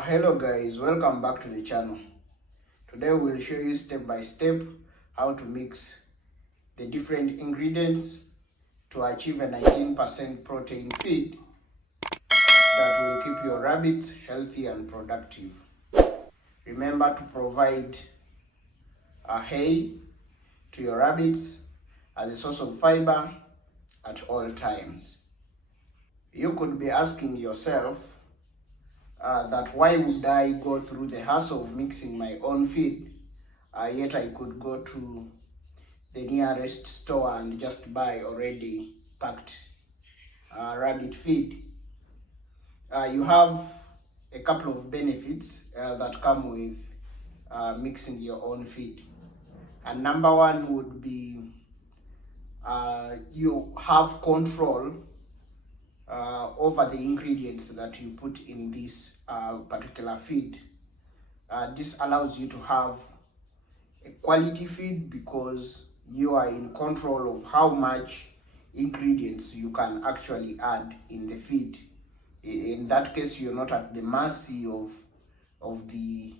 Hello guys, welcome back to the channel. Today we'll show you step by step how to mix the different ingredients to achieve a 19% protein feed that will keep your rabbits healthy and productive. Remember to provide a hay to your rabbits as a source of fiber at all times. You could be asking yourself that why would I go through the hassle of mixing my own feed, yet I could go to the nearest store and just buy already packed rabbit feed. You have a couple of benefits that come with mixing your own feed. And number one would be you have control over the ingredients that you put in this particular feed. This allows you to have a quality feed because you are in control of how much ingredients you can actually add in the feed. In that case, you're not at the mercy of the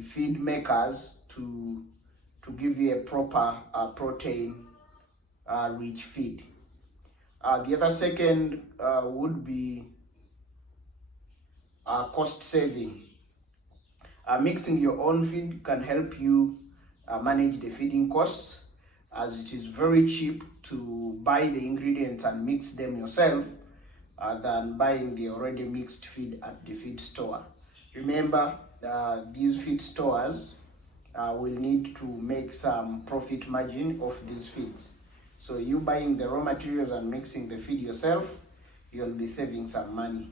feed makers to give you a proper protein rich feed. The other second would be cost saving. Mixing your own feed can help you manage the feeding costs, as it is very cheap to buy the ingredients and mix them yourself than buying the already mixed feed at the feed store. Remember, these feed stores will need to make some profit margin off these feeds. So you buying the raw materials and mixing the feed yourself, you'll be saving some money.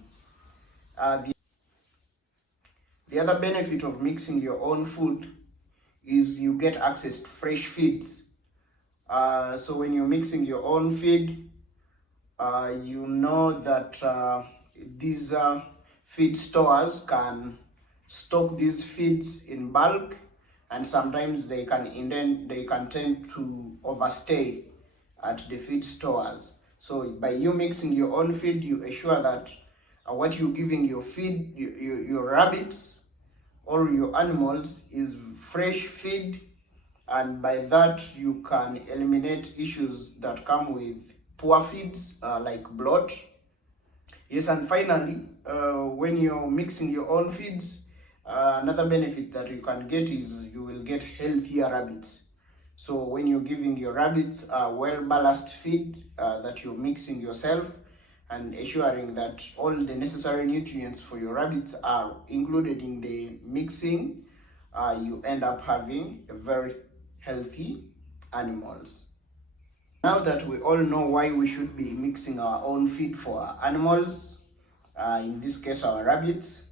The other benefit of mixing your own food is you get access to fresh feeds. So when you're mixing your own feed, you know that these feed stores can stock these feeds in bulk, and sometimes they can tend to overstay at the feed stores. So by you mixing your own feed, you assure that what you're giving your feed, your rabbits or your animals, is fresh feed, and by that you can eliminate issues that come with poor feeds like bloat. Yes, and finally, when you're mixing your own feeds, another benefit that you can get is you will get healthier rabbits. So when you're giving your rabbits a well-balanced feed that you're mixing yourself and assuring that all the necessary nutrients for your rabbits are included in the mixing, you end up having a very healthy animals. Now that we all know why we should be mixing our own feed for our animals, in this case our rabbits,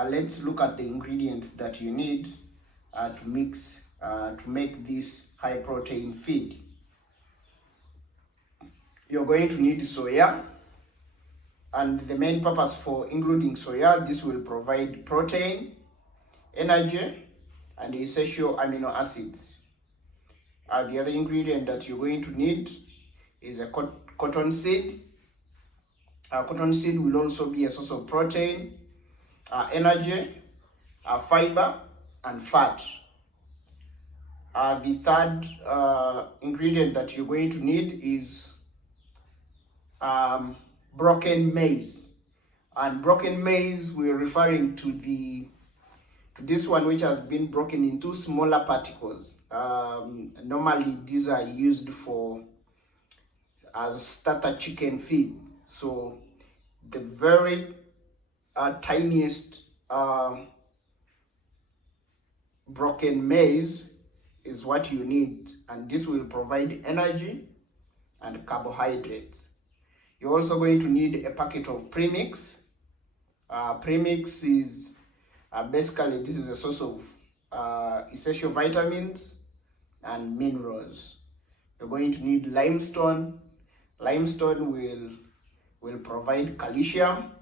let's look at the ingredients that you need to mix to make this high protein feed. You're going to need soya, and the main purpose for including soya, this will provide protein, energy, and essential amino acids. The other ingredient that you're going to need is a cotton seed. Cotton seed will also be a source of protein, energy, fiber, and fat. The third ingredient that you're going to need is broken maize. And broken maize, we're referring to this one which has been broken into smaller particles. Normally these are used for as starter chicken feed. So the very tiniest broken maize is what you need, and this will provide energy and carbohydrates. You're also going to need a packet of premix. Premix is basically, this is a source of essential vitamins and minerals. You're going to need limestone. Limestone will provide calcium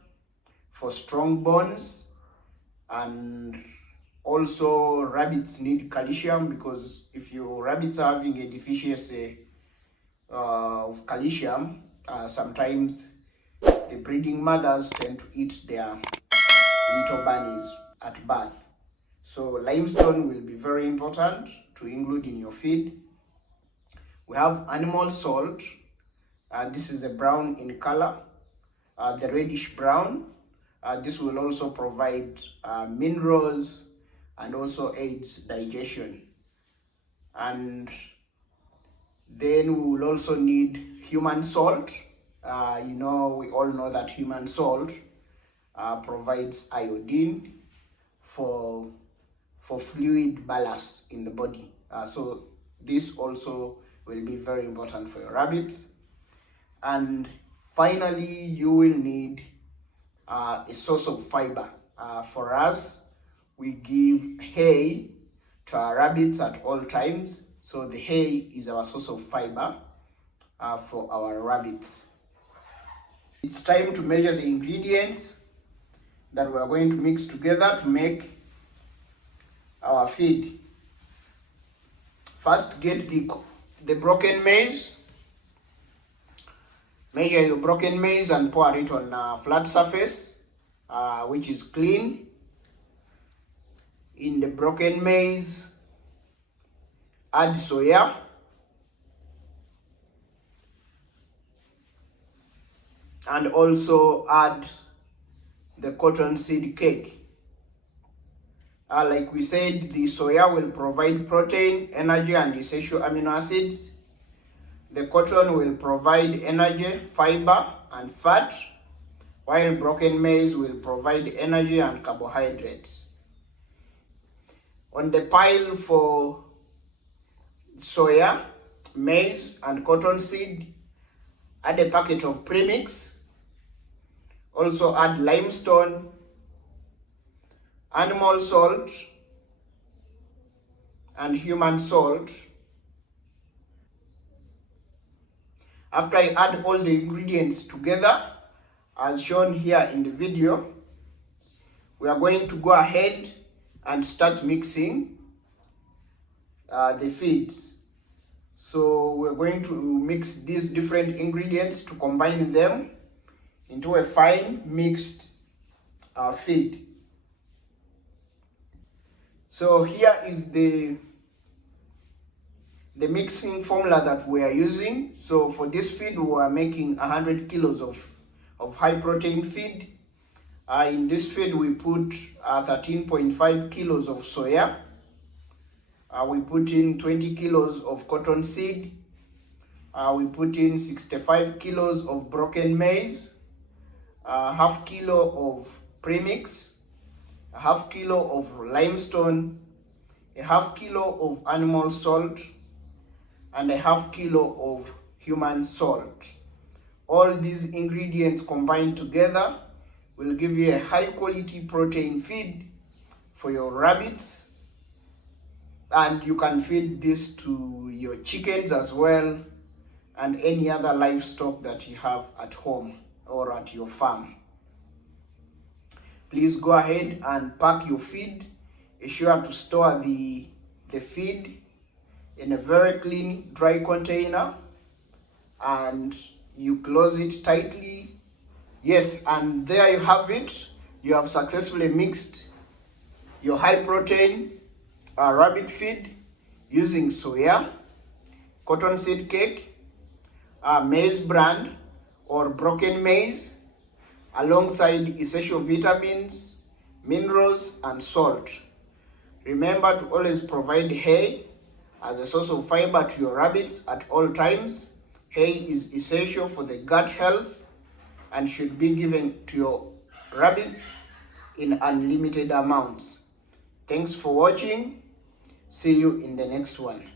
for strong bones, and also rabbits need calcium because if your rabbits are having a deficiency of calcium, sometimes the breeding mothers tend to eat their little bunnies at birth. So limestone will be very important to include in your feed. We have animal salt. This is a brown in color, the reddish brown. This will also provide minerals and also aids digestion. And then we will also need human salt. We all know that human salt provides iodine for fluid balance in the body. So this also will be very important for your rabbits. And finally, you will need a source of fiber. For us, we give hay to our rabbits at all times. So the hay is our source of fiber for our rabbits. It's time to measure the ingredients that we are going to mix together to make our feed. First, get the broken maize. Measure your broken maize and pour it on a flat surface, which is clean. In the broken maize, add soya. And also add the cottonseed cake. Like we said, the soya will provide protein, energy, and essential amino acids. The cotton will provide energy, fiber, and fat, while broken maize will provide energy and carbohydrates. On the pile for soya, maize, and cottonseed, add a packet of premix. Also add limestone, animal salt, and human salt. After I add all the ingredients together, as shown here in the video, we are going to go ahead and start mixing the feeds. So we're going to mix these different ingredients to combine them into a fine mixed feed. So here is the mixing formula that we are using. So for this feed, we are making 100 kilos of high protein feed. In this feed, we put 13.5 kilos of soya. We put in 20 kilos of cotton seed. We put in 65 kilos of broken maize, half kilo of premix, a half kilo of limestone, a half kilo of animal salt, and a half kilo of human salt. All these ingredients combined together will give you a high quality protein feed for your rabbits, and you can feed this to your chickens as well and any other livestock that you have at home or at your farm. Please go ahead and pack your feed. Be sure to store the feed in a very clean, dry container, and you close it tightly. Yes, and there you have it. You have successfully mixed your high protein rabbit feed using soya, cottonseed cake, maize bran or broken maize, alongside essential vitamins, minerals, and salt. Remember to always provide hay as a source of fiber to your rabbits at all times. Hay is essential for the gut health and should be given to your rabbits in unlimited amounts. Thanks for watching. See you in the next one.